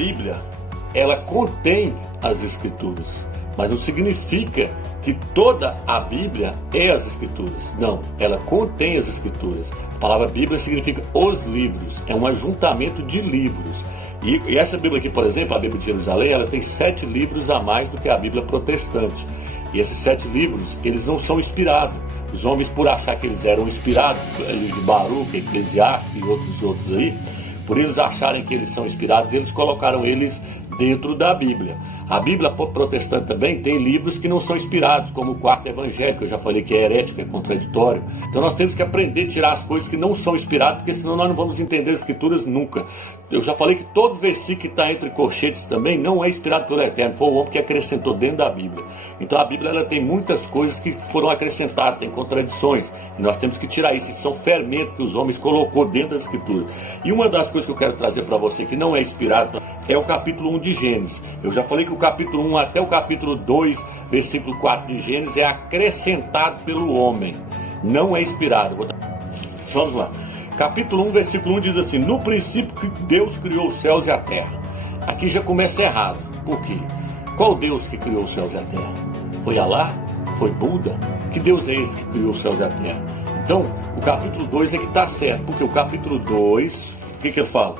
Bíblia, ela contém as Escrituras, mas não significa que toda a Bíblia é as Escrituras. Não, ela contém as Escrituras. A palavra Bíblia significa os livros, é um ajuntamento de livros. E essa Bíblia aqui, por exemplo, a Bíblia de Jerusalém, ela tem 7 livros a mais do que a Bíblia protestante. E esses 7 livros, eles não são inspirados. Os homens, por achar que eles eram inspirados, de Baruch, Eclesiastes e outros aí, por eles acharem que eles são inspirados, eles colocaram eles dentro da Bíblia. A Bíblia protestante também tem livros que não são inspirados, como o Quarto Evangelho, que eu já falei que é herético, é contraditório. Então nós temos que aprender a tirar as coisas que não são inspiradas, porque senão nós não vamos entender as Escrituras nunca. Eu já falei que todo versículo que está entre colchetes também não é inspirado pelo Eterno, foi o homem que acrescentou dentro da Bíblia. Então a Bíblia ela tem muitas coisas que foram acrescentadas, tem contradições, e nós temos que tirar isso. Isso são fermentos que os homens colocou dentro das Escrituras. E uma das coisas que eu quero trazer para você que não é inspirado é o capítulo 1 de Gênesis. Eu já falei que o capítulo 1 até o capítulo 2, versículo 4 de Gênesis é acrescentado pelo homem, não é inspirado. Vamos lá. Capítulo 1, versículo 1 diz assim: no princípio que Deus criou os céus e a terra. Aqui já começa errado. Por quê? Qual Deus que criou os céus e a terra? Foi Alá? Foi Buda? Que Deus é esse que criou os céus e a terra? Então, o capítulo 2 é que está certo, porque o capítulo 2, o que ele fala?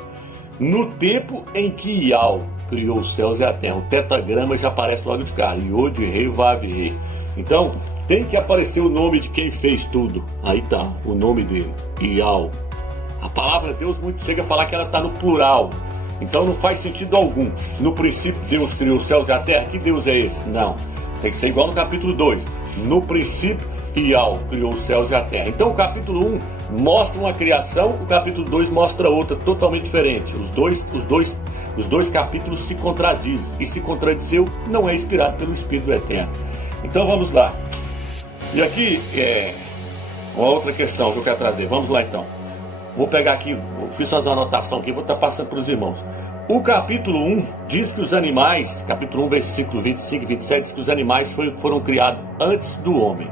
No tempo em que Ial criou os céus e a terra. O tetragrama já aparece logo de cara. Yod, Rei, Vav, Rei. Então, tem que aparecer o nome de quem fez tudo. Aí tá, o nome dele. Ial. A palavra Deus muito chega a falar que ela está no plural. Então não faz sentido algum. No princípio Deus criou os céus e a terra. Que Deus é esse? Não. Tem que ser igual no capítulo 2. No princípio Ial criou os céus e a terra. Então o capítulo 1 mostra uma criação, o capítulo 2 mostra outra totalmente diferente. Os dois capítulos se contradizem. E se contradizeu, não é inspirado pelo Espírito do Eterno. Então vamos lá. E aqui é uma outra questão que eu quero trazer. Vamos lá então. Vou pegar aqui, fiz as anotações aqui, vou estar passando para os irmãos. O capítulo 1 diz que os animais, capítulo 1, versículo 25 e 27, diz que os animais foram criados antes do homem.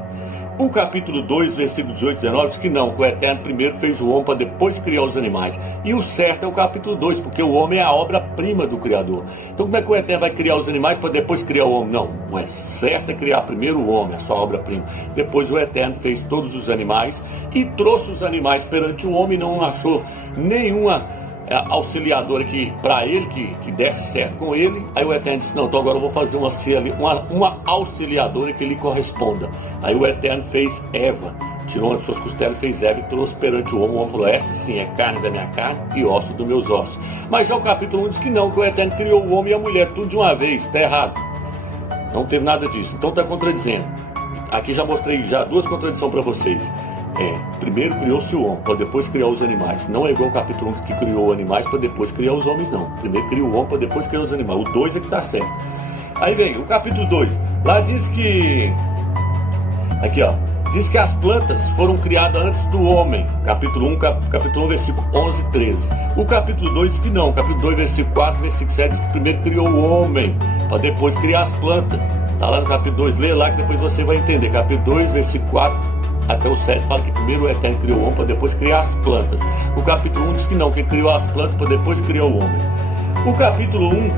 O capítulo 2, versículo 18 e 19 diz que não, que o Eterno primeiro fez o homem para depois criar os animais. E o certo é o capítulo 2, porque o homem é a obra-prima do Criador. Então como é que o Eterno vai criar os animais para depois criar o homem? Não, o certo é criar primeiro o homem, a sua obra-prima. Depois o Eterno fez todos os animais e trouxe os animais perante o homem, não achou nenhuma auxiliadora que para ele que desse certo com ele. Aí o Eterno disse: não, então agora eu vou fazer uma auxiliadora que lhe corresponda. Aí o Eterno fez Eva, tirou uma de suas costelas e fez Eva e trouxe perante o homem. O homem falou: essa sim é carne da minha carne e osso dos meus ossos. Mas já o capítulo 1 diz que não, que o Eterno criou o homem e a mulher tudo de uma vez. Está errado, não teve nada disso, então está contradizendo. Aqui já mostrei já 2 contradições para vocês. Primeiro criou-se o homem, para depois criar os animais. Não é igual o capítulo 1 que criou animais para depois criar os homens, não. Primeiro criou o homem para depois criar os animais. O 2 é que está certo. Aí vem o capítulo 2. Lá diz que... Aqui ó. Diz que as plantas foram criadas antes do homem. Capítulo 1, capítulo 1, versículo 11 e 13. O capítulo 2 diz que não. Capítulo 2, versículo 4, versículo 7 diz que primeiro criou o homem, para depois criar as plantas. Está lá no capítulo 2. Lê lá que depois você vai entender. Capítulo 2, versículo 4 até o 7 fala que primeiro o Eterno criou o homem para depois criar as plantas. O capítulo 1 diz que não, que criou as plantas para depois criar o homem. O capítulo 1,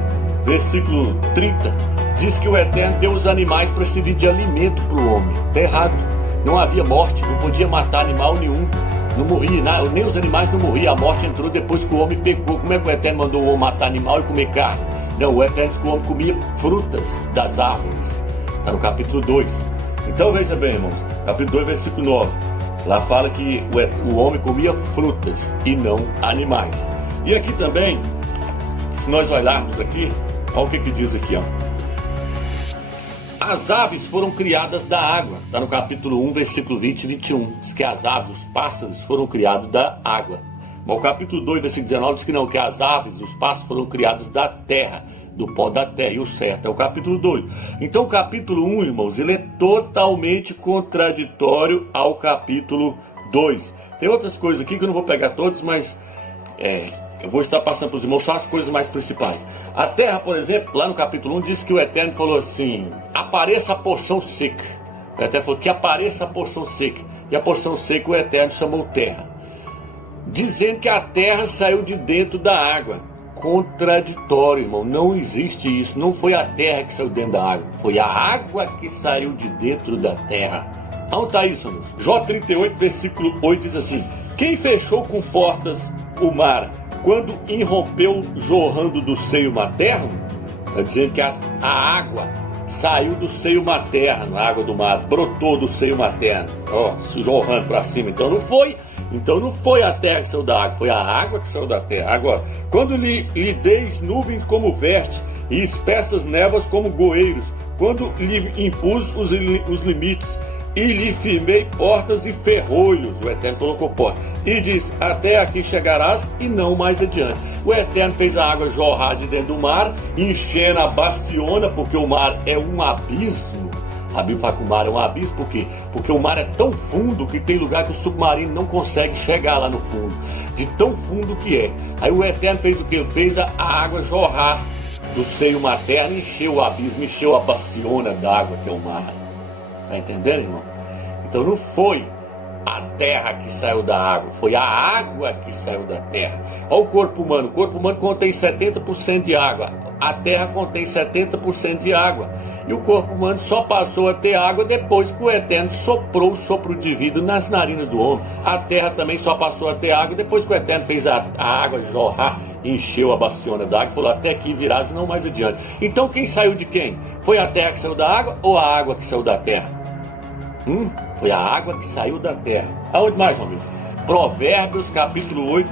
versículo 30, diz que o Eterno deu os animais para servir de alimento para o homem. Está errado. Não havia morte, não podia matar animal nenhum. Não morria, nem os animais não morriam. A morte entrou depois que o homem pecou. Como é que o Eterno mandou o homem matar animal e comer carne? Não, o Eterno disse que o homem comia frutas das árvores. Está no capítulo 2. Então veja bem, irmãos, capítulo 2, versículo 9. Lá fala que o homem comia frutas e não animais. E aqui também, se nós olharmos aqui, olha o que diz aqui, ó. As aves foram criadas da água. Está no capítulo 1, versículo 20 e 21. Diz que as aves, os pássaros, foram criados da água. Mas o capítulo 2, versículo 19 diz que não, que as aves, os pássaros foram criados da terra, do pó da terra. E o certo é o capítulo 2. Então o capítulo 1, irmãos, ele é totalmente contraditório ao capítulo 2. Tem outras coisas aqui que eu não vou pegar todas, mas eu vou estar passando para os irmãos só as coisas mais principais. A terra, por exemplo, lá no capítulo 1 diz que o Eterno falou assim: apareça a porção seca. O Eterno falou que apareça a porção seca. E a porção seca o Eterno chamou terra, dizendo que a terra saiu de dentro da água. contraditório, irmão. Não existe isso. Não foi a terra que saiu dentro da água. Foi a água que saiu de dentro da terra. Onde está isso, amigos? Jó 38, versículo 8 diz assim: quem fechou com portas o mar quando irrompeu jorrando do seio materno? Está dizendo que a água saiu do seio materno, a água do mar brotou do seio materno, jorrando para cima. Então não foi a terra que saiu da água, foi a água que saiu da terra. Agora, quando lhe deis nuvens como veste e espessas névoas como goeiros, quando lhe impus os limites e lhe firmei portas e ferrolhos, o Eterno colocou portas, e diz: até aqui chegarás e não mais adiante. O Eterno fez a água jorrar de dentro do mar, enchendo a baciona, porque o mar é um abismo. A Bíblia fala que o mar é um abismo, por quê? Porque o mar é tão fundo que tem lugar que o submarino não consegue chegar lá no fundo, de tão fundo que é. Aí o Eterno fez o que? Ele fez a água jorrar do seio materno, encheu o abismo, encheu a baciona d'água que é o mar. Está entendendo, irmão? Então não foi a terra que saiu da água, foi a água que saiu da terra. Olha o corpo humano. O corpo humano contém 70% de água. A terra contém 70% de água. E o corpo humano só passou a ter água depois que o Eterno soprou o sopro de vida nas narinas do homem. A terra também só passou a ter água depois que o Eterno fez a água jorrar, encheu a baciona d'água e falou: até aqui virás e não mais adiante. Então quem saiu de quem? Foi a terra que saiu da água ou a água que saiu da terra? Foi a água que saiu da terra. Aonde mais, meu amigo? Provérbios capítulo 8,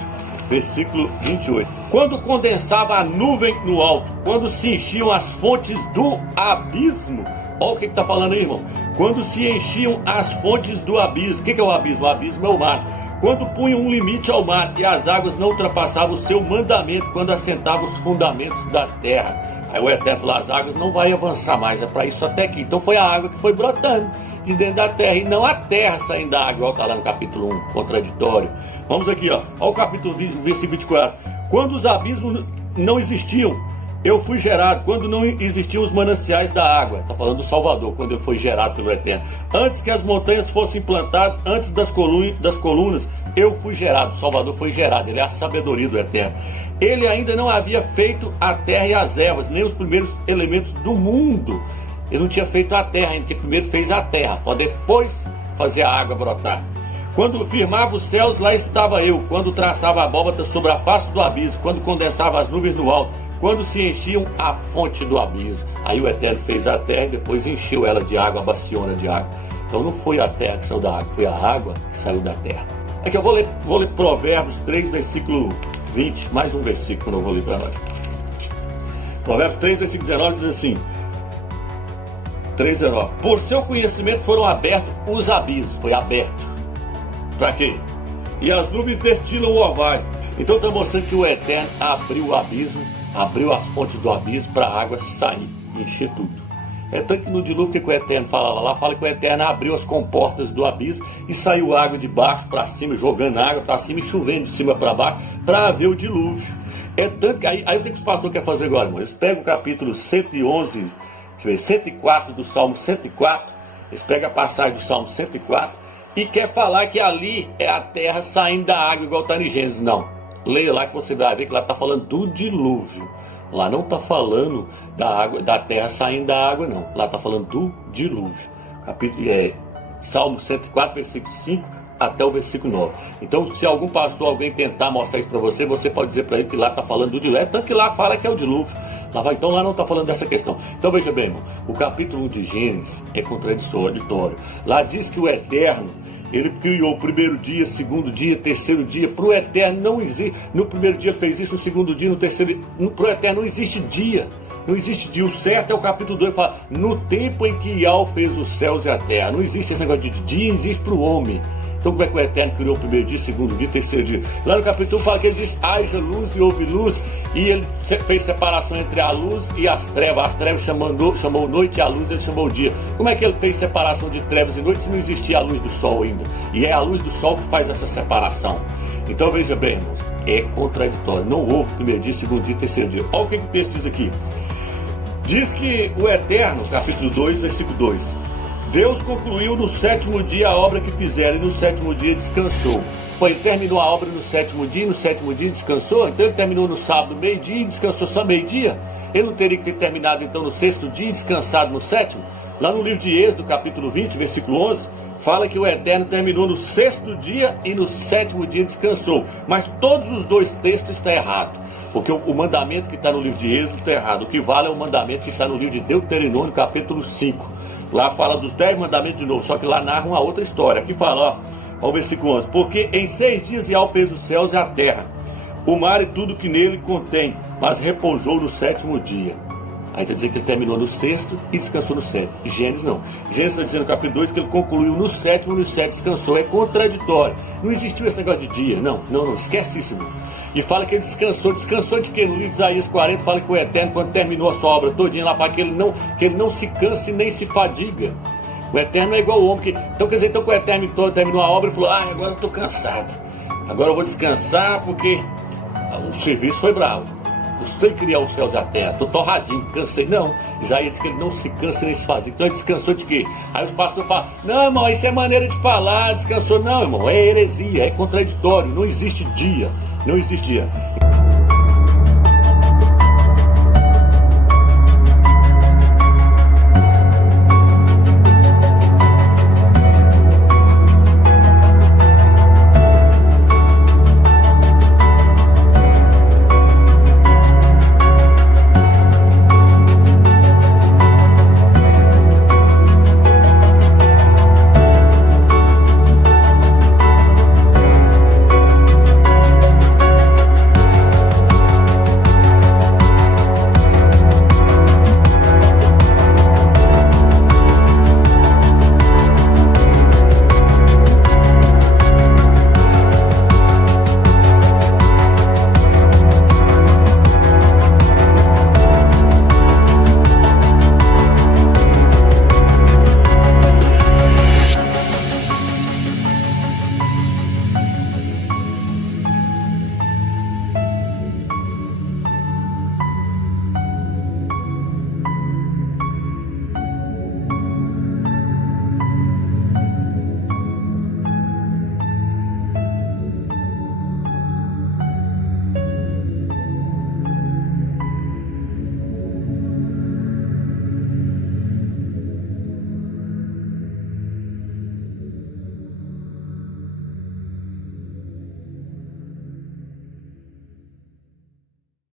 versículo 28. Quando condensava a nuvem no alto, quando se enchiam as fontes do abismo. Olha o que está falando aí, irmão. Quando se enchiam as fontes do abismo. O que é o abismo? O abismo é o mar. Quando punham um limite ao mar e as águas não ultrapassavam o seu mandamento, quando assentavam os fundamentos da terra. Aí o Eterno falou: as águas não vai avançar mais, é para isso até aqui. Então foi a água que foi brotando de dentro da terra, e não a terra saindo da água, igual está lá no capítulo 1, contraditório. Vamos aqui, olha o capítulo 20, versículo 24. Quando os abismos não existiam, eu fui gerado. Quando não existiam os mananciais da água, está falando do Salvador, quando ele foi gerado pelo Eterno. Antes que as montanhas fossem plantadas, antes das colunas, eu fui gerado. O Salvador foi gerado, ele é a sabedoria do Eterno. Ele ainda não havia feito a terra e as ervas, nem os primeiros elementos do mundo. Ele não tinha feito a terra ainda, porque primeiro fez a terra, para depois fazer a água brotar. Quando firmava os céus, lá estava eu. Quando traçava a abóbora sobre a face do abismo, quando condensava as nuvens no alto, quando se enchiam a fonte do abismo. Aí o Eterno fez a terra e depois encheu ela de água, a baciona de água. Então não foi a terra que saiu da água, foi a água que saiu da terra. Aqui eu vou ler Provérbios 3, versículo 20, mais um versículo que eu vou ler para nós. Provérbios 3, versículo 19 diz assim: 3:19. Por seu conhecimento foram abertos os abismos. Foi aberto. Para quê? E as nuvens destilam o orvalho. Então está mostrando que o Eterno abriu o abismo, abriu as fontes do abismo para a água sair e encher tudo. É tanto que no dilúvio que o Eterno fala lá, fala que o Eterno abriu as comportas do abismo e saiu água de baixo para cima, jogando água para cima e chovendo de cima para baixo para haver o dilúvio. É tanto que aí o que os pastores querem fazer agora, irmão? Eles pegam o capítulo 111, 104 do Salmo 104, eles pegam a passagem do Salmo 104 e quer falar que ali é a terra saindo da água, igual está em Gênesis. Não, leia lá que você vai ver que lá está falando do dilúvio. Lá não está falando da água, da terra saindo da água, não. Lá está falando do dilúvio. Salmo 104, versículo 5 até o versículo 9. Então, se algum pastor, alguém tentar mostrar isso para você, você pode dizer para ele que lá está falando do dilúvio. É tanto que lá fala que é o dilúvio. Então lá não está falando dessa questão. Então veja bem, irmão, o capítulo 1 de Gênesis é contraditório. Lá diz que o Eterno, ele criou o primeiro dia, segundo dia, terceiro dia. Para o Eterno não existe. No primeiro dia ele fez isso, no segundo dia, no terceiro dia. Para o Eterno não existe dia. Não existe dia. O certo é o capítulo 2, fala: no tempo em que Yahweh fez os céus e a terra. Não existe esse negócio de dia, existe para o homem. Então como é que o Eterno criou o primeiro dia, segundo dia, terceiro dia? Lá no capítulo 1 fala que ele disse: haja luz e houve luz. E ele fez separação entre a luz e as trevas. As trevas chamou noite e a luz ele chamou dia. Como é que ele fez separação de trevas e noite se não existia a luz do sol ainda? E é a luz do sol que faz essa separação. Então veja bem, irmãos, é contraditório. Não houve primeiro dia, segundo dia, terceiro dia. Olha o que o texto diz aqui. Diz que o Eterno, capítulo 2, versículo 2. Deus concluiu no sétimo dia a obra que fizeram e no sétimo dia descansou. Pô, ele terminou a obra no sétimo dia e no sétimo dia descansou? Então ele terminou no sábado, meio-dia, e descansou só meio-dia? Ele não teria que ter terminado então no sexto dia e descansado no sétimo? Lá no livro de Êxodo, capítulo 20, versículo 11, fala que o Eterno terminou no sexto dia e no sétimo dia descansou. Mas todos os dois textos estão errados. Porque o mandamento que está no livro de Êxodo está errado. O que vale é o mandamento que está no livro de Deuteronômio, capítulo 5. Lá fala dos 10 mandamentos de novo, só que lá narra uma outra história. Aqui fala, ó, o versículo 11. Porque em 6 dias Yahweh fez os céus e a terra, o mar e tudo que nele contém, mas repousou no sétimo dia. Aí está dizendo que ele terminou no sexto e descansou no sétimo. E Gênesis não. Gênesis está dizendo no capítulo 2 que ele concluiu no sétimo e no sétimo descansou. É contraditório. Não existiu esse negócio de dia. Não, esquece isso, irmão. E fala que ele descansou. Descansou de quê? No livro de Isaías 40 fala que o Eterno, quando terminou a sua obra todinha, lá fala que ele não se cansa e nem se fadiga. O Eterno é igual ao homem. Então quer dizer, que o Eterno terminou a obra e falou, agora eu estou cansado. Agora eu vou descansar porque o serviço foi bravo. Gostei de criar os céus e a terra, estou torradinho, cansei. Não, Isaías diz que ele não se cansa nem se fadiga. Então ele descansou de quê? Aí os pastores falam, não, irmão, isso é maneira de falar, descansou. Não, irmão, é heresia, é contraditório, não existe dia. Não existe dia.